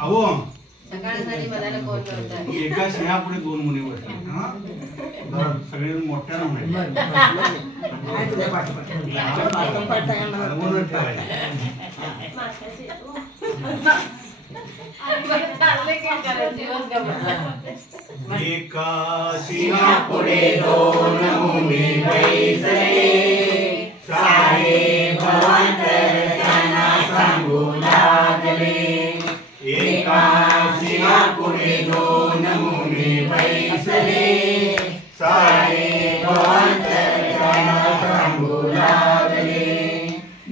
अहो एका स्त्रिया पुढे दोन मुली बसले सगळे मोठ्या एका सिंहा पुढे दोन मुली बैसले सारे भवांतर त्यांना सांगू लागले एका सिंहा पुढे दोन मुली बैसले सारे भवांतर त्यांना सांगू लागले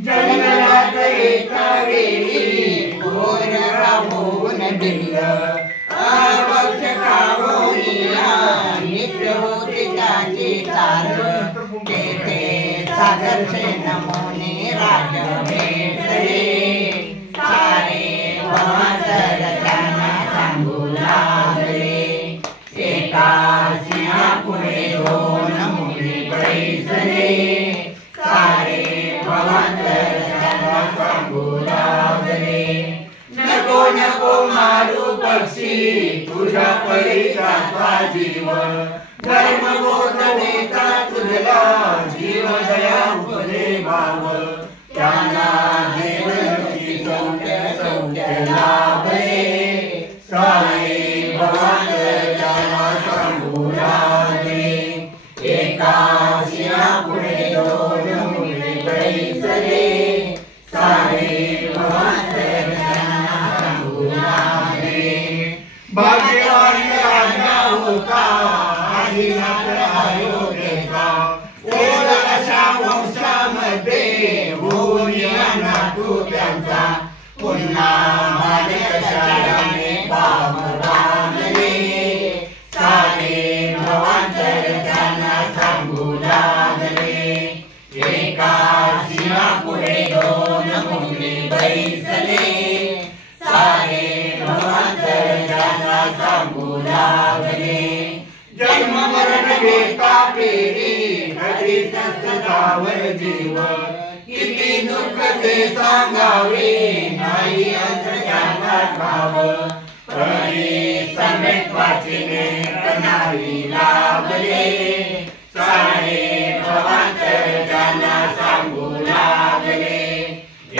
जंगलात एका वेळी घोर राबवून दिलं नित्य होते त्याचे चाल तेथे सागरचे नमुने राज भेटले सारे भवांतर त्यांना सांगू लागले एका सिंहापुढे दोन मुली बैसले सारे भवांतर त्यांना सांगू लागले नको नको मारू पक्षी तुझ्या परित्राचा जीव धर्मबोध देता तुझला जीव दया उपदे भाव त्यांना देवची सौख्य सौख्य लाभले सारे भवांतर त्यांना सांगू लागले एका सिंहापुढे दोन मुली बैसले सारे भवांतर त्यांना सांगू लागले भाग्यवान राजा होता आदिनाथ अयोध्येचा ओढ अशा वंशामध्ये होऊन नातू त्यांचा पुन्हा माणिकशाहीने बाम बांधले सारे भवांतर त्यांना सांगू लागले एका सिंहापुढे दोन मुली बैसले सारे भवांतर त्यांना सांगू लागले जन्म मरण घेता पेरी कधीच सदावर जीव किती दुःख ते सांगावे नाही अंतर्याचा भाव परी समेत वाचिने नाही लाभले सारे भवांतर त्यांना सांगू लागले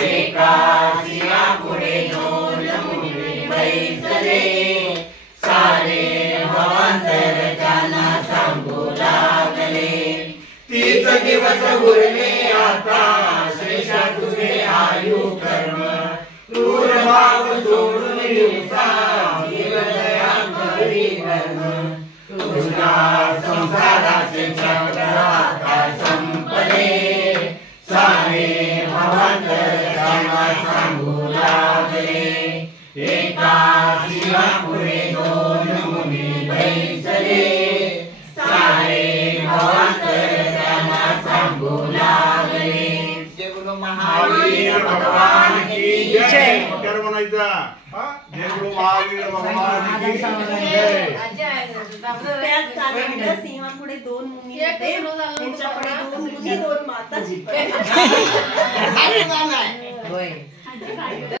एका सिंहापुढे दोन मुली बैसले सारे भवांतर त्यांना सांगू लागले तीच दिवस उरले आता शेषा तुझे आयु कर्म क्रूर भाव सोडून हिंसा दया करी धर्म तुझ्या संसाराचे चक्र आता संपले सारे भवांतर त्यांना सांगू लागले एका सिंहापुढे दोन मुली बैसले सारे भवांतर त्यांना सांगू लागले जय गुरु महावीर भगवान की जय मोठ्याने म्हणायचा जय गुरु महावीर भगवान की जय सिंहापुढे दोन मुली त्यांच्यापुढे दोन मुली दोन माता